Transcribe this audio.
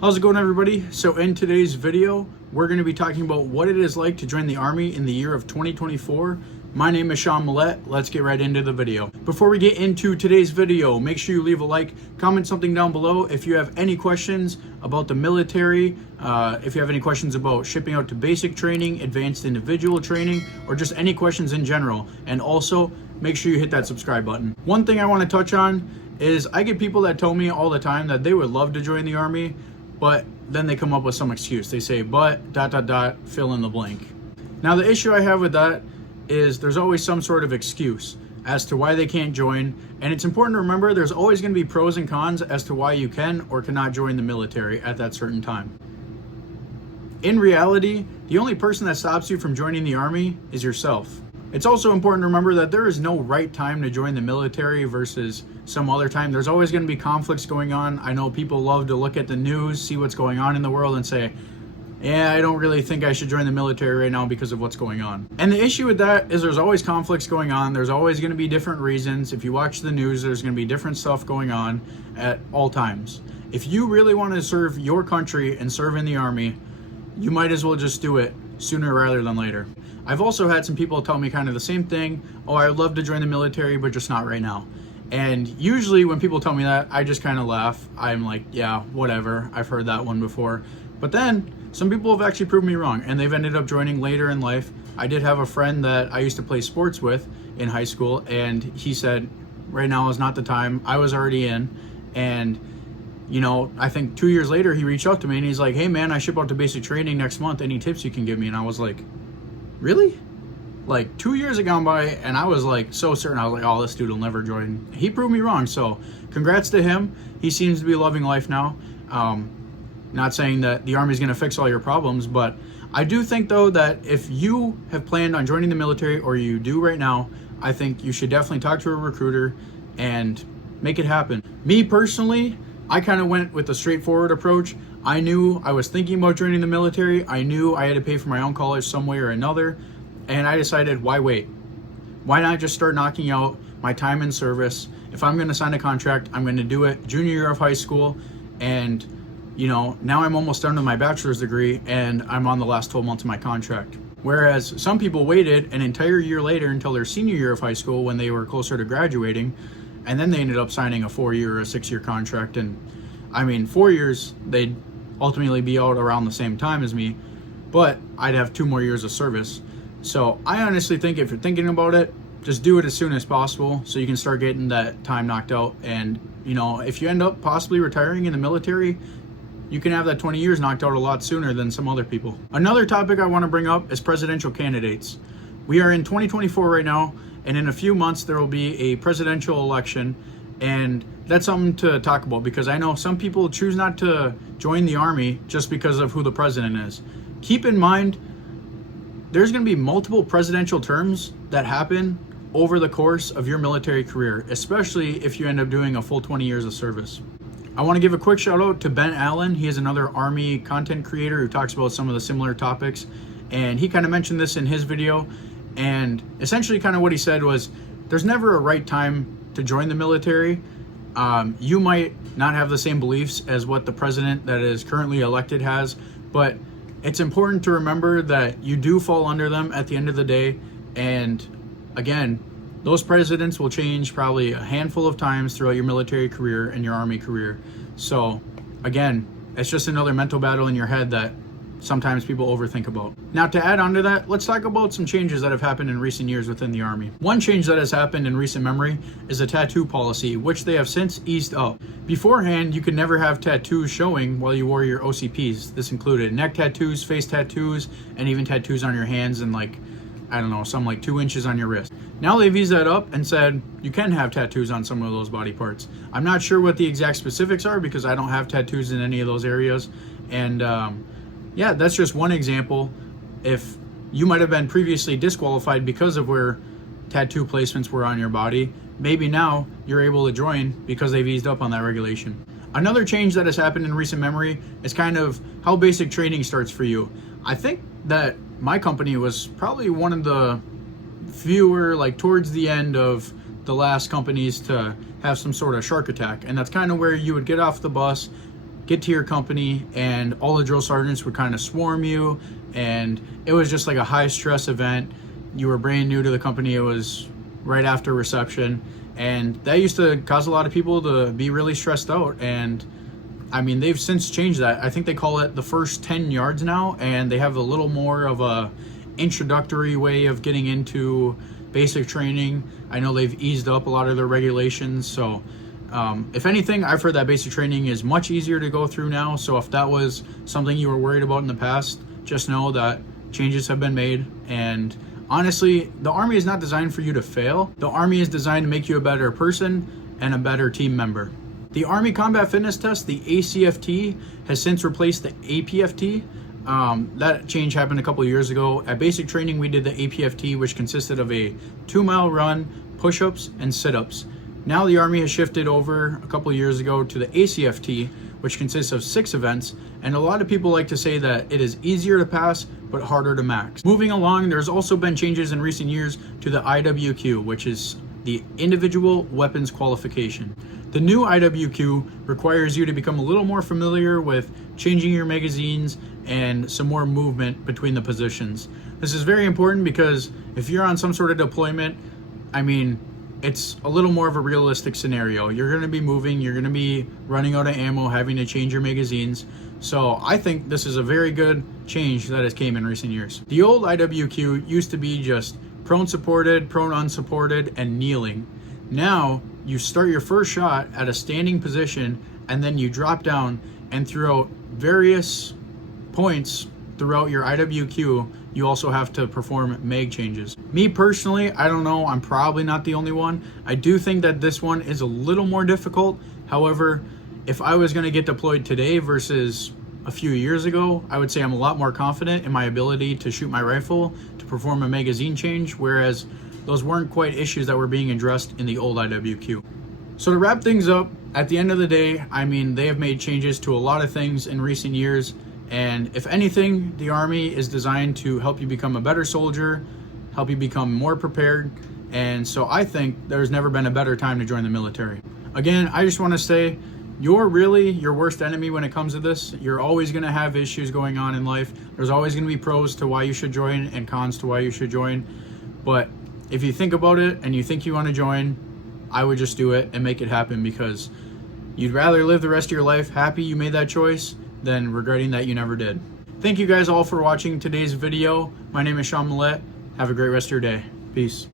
How's it going, everybody? So in today's video, we're going to be talking about what it is like to join the Army in the year of 2024. My name is Sean Millette. Let's get right into the video. Before we get into today's video, make sure you leave a like, comment something down below if you have any questions about the military, if you have any questions about shipping out to basic training, advanced individual training, or just any questions in general. And also, make sure you hit that subscribe button. One thing I want to touch on is I get people that tell me all the time that they would love to join the Army, but then they come up with some excuse. They say, but ... fill in the blank. Now, the issue I have with that is there's always some sort of excuse as to why they can't join. And it's important to remember there's always going to be pros and cons as to why you can or cannot join the military at that certain time. In reality, the only person that stops you from joining the Army is yourself. It's also important to remember that there is no right time to join the military versus some other time. There's always going to be conflicts going on. I know people love to look at the news, see what's going on in the world, and say, yeah, I don't really think I should join the military right now because of what's going on. And the issue with that is there's always conflicts going on. There's always going to be different reasons. If you watch the news, there's going to be different stuff going on at all times. If you really want to serve your country and serve in the Army, you might as well just do it sooner rather than later. I've also had some people tell me kind of the same thing. Oh, I would love to join the military, but just not right now. And usually when people tell me that, I just kind of laugh. I'm like, yeah, whatever. I've heard that one before. But then some people have actually proved me wrong, and they've ended up joining later in life. I did have a friend that I used to play sports with in high school, and he said, right now is not the time. I was already in. And, you know, I think 2 years later, he reached out to me and he's like, hey man, I ship out to basic training next month. Any tips you can give me? And I was like, really? Like 2 years had gone by and I was like so certain. I was like, oh, this dude will never join. He proved me wrong. So congrats to him. He seems to be loving life now. Not saying that the Army is going to fix all your problems, but I do think though that if you have planned on joining the military, or you do right now, I think you should definitely talk to a recruiter and make it happen. Me personally, I kind of went with a straightforward approach. I knew I was thinking about joining the military. I knew I had to pay for my own college some way or another. And I decided, why wait? Why not just start knocking out my time in service? If I'm going to sign a contract, I'm going to do it junior year of high school. And, you know, now I'm almost done with my bachelor's degree and I'm on the last 12 months of my contract. Whereas some people waited an entire year later until their senior year of high school when they were closer to graduating. And then they ended up signing a 4-year or a 6-year contract. And I mean, 4 years, they'd ultimately be out around the same time as me, but I'd have 2 more years of service. So I honestly think if you're thinking about it, just do it as soon as possible so you can start getting that time knocked out. And, you know, if you end up possibly retiring in the military, you can have that 20 years knocked out a lot sooner than some other people. Another topic I want to bring up is presidential candidates. We are in 2024 right now, and in a few months there will be a presidential election, and that's something to talk about because I know some people choose not to join the Army just because of who the president is. Keep in mind, there's going to be multiple presidential terms that happen over the course of your military career, especially if you end up doing a full 20 years of service. I want to give a quick shout out to Ben Allen. He is another Army content creator who talks about some of the similar topics, and he kind of mentioned this in his video. And essentially kind of what he said was, there's never a right time to join the military. You might not have the same beliefs as what the president that is currently elected has, but it's important to remember that you do fall under them at the end of the day. And again, those presidents will change probably a handful of times throughout your military career and your Army career. So again, it's just another mental battle in your head that sometimes people overthink about. Now, to add on to that, let's talk about some changes that have happened in recent years within the Army. One change that has happened in recent memory is a tattoo policy, which they have since eased up. Beforehand, you could never have tattoos showing while you wore your OCPs. This included neck tattoos, face tattoos, and even tattoos on your hands and like, I don't know, some like 2 inches on your wrist. Now they've eased that up and said you can have tattoos on some of those body parts. I'm not sure what the exact specifics are because I don't have tattoos in any of those areas. And yeah, that's just one example. If you might have been previously disqualified because of where tattoo placements were on your body, maybe now you're able to join because they've eased up on that regulation. Another change that has happened in recent memory is kind of how basic training starts for you. I think that my company was probably one of the fewer, like towards the end of the last companies to have some sort of shark attack. And that's kind of where you would get off the bus, get to your company and all the drill sergeants would kind of swarm you, and it was just like a high stress event. You were brand new to the company. It was right after reception, and that used to cause a lot of people to be really stressed out. And I mean, they've since changed that. I think they call it the first 10 yards now, and they have a little more of a introductory way of getting into basic training. I know they've eased up a lot of their regulations, so if anything, I've heard that basic training is much easier to go through now. So if that was something you were worried about in the past, just know that changes have been made. And honestly, the Army is not designed for you to fail. The Army is designed to make you a better person and a better team member. The Army Combat Fitness Test, the ACFT, has since replaced the APFT. That change happened a couple of years ago. At basic training, we did the APFT, which consisted of a 2-mile run, push-ups, and sit-ups. Now the Army has shifted over a couple of years ago to the ACFT, which consists of 6 events, and a lot of people like to say that it is easier to pass but harder to max. Moving along, there's also been changes in recent years to the IWQ, which is the Individual Weapons Qualification. The new IWQ requires you to become a little more familiar with changing your magazines and some more movement between the positions. This is very important because if you're on some sort of deployment, I mean, it's a little more of a realistic scenario. You're going to be moving, you're going to be running out of ammo, having to change your magazines. So I think this is a very good change that has came in recent years. The old IWQ used to be just prone supported, prone unsupported, and kneeling. Now you start your first shot at a standing position, and then you drop down, and throughout various points throughout your IWQ, you also have to perform mag changes. Me personally, I don't know, I'm probably not the only one. I do think that this one is a little more difficult. However, if I was going to get deployed today versus a few years ago, I would say I'm a lot more confident in my ability to shoot my rifle, to perform a magazine change, whereas those weren't quite issues that were being addressed in the old IWQ. So to wrap things up, at the end of the day, I mean, they have made changes to a lot of things in recent years. And if anything, the Army is designed to help you become a better soldier, help you become more prepared. And so I think there's never been a better time to join the military. Again, I just want to say, you're really your worst enemy when it comes to this. You're always going to have issues going on in life. There's always going to be pros to why you should join and cons to why you should join. But if you think about it and you think you want to join, I would just do it and make it happen, because you'd rather live the rest of your life happy you made that choice than regretting that you never did. Thank you guys all for watching today's video. My name is Sean Millett. Have a great rest of your day. Peace.